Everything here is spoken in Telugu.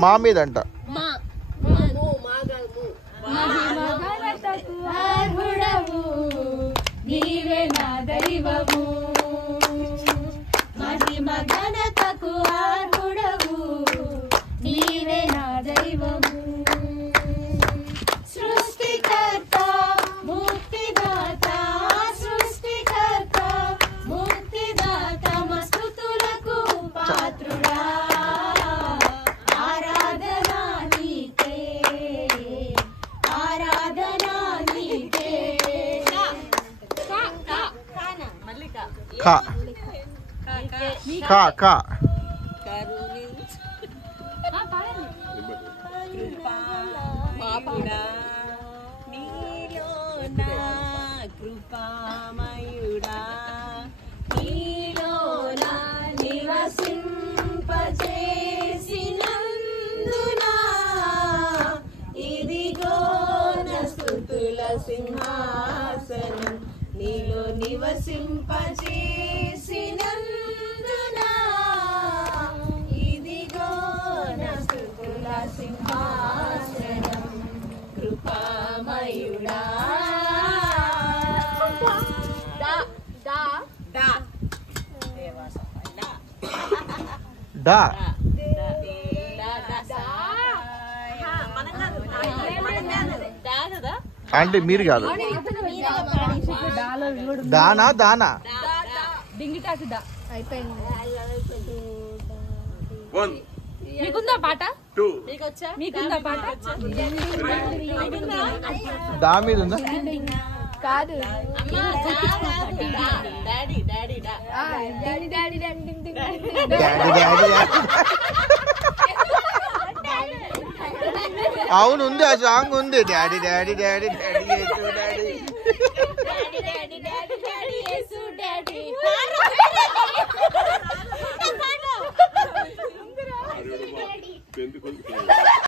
మా మీదంట నీవే నా దైవము మహిమ ఘనతకు అర్హుడవు నీవే నా దైవము సృష్టికర్త ముక్తిదాత సృష్టికర్త ముక్తిదాత మస్తుతులకు పాత్రుడా ఆరాధనా నీకే ఆరాధనా నీకే ఖా ఖా ఖా కృపామయుడా నీలోనా నివసింపచేసినందునా ఇదిగో నా స్తుతుల సింహాసనం నీలో నివసింపచేసినందునా ఇదిగో నా స్తుతుల సింహాసనం కృపామయుడా డా అంటే మీరు కాదు దానా దానా మీకుందా పాట మీకుందా పాట దా మీద ఉందా కాదు అవును ఉంది ఆ సాంగ్ ఉంది daddy daddy daddy daddy daddy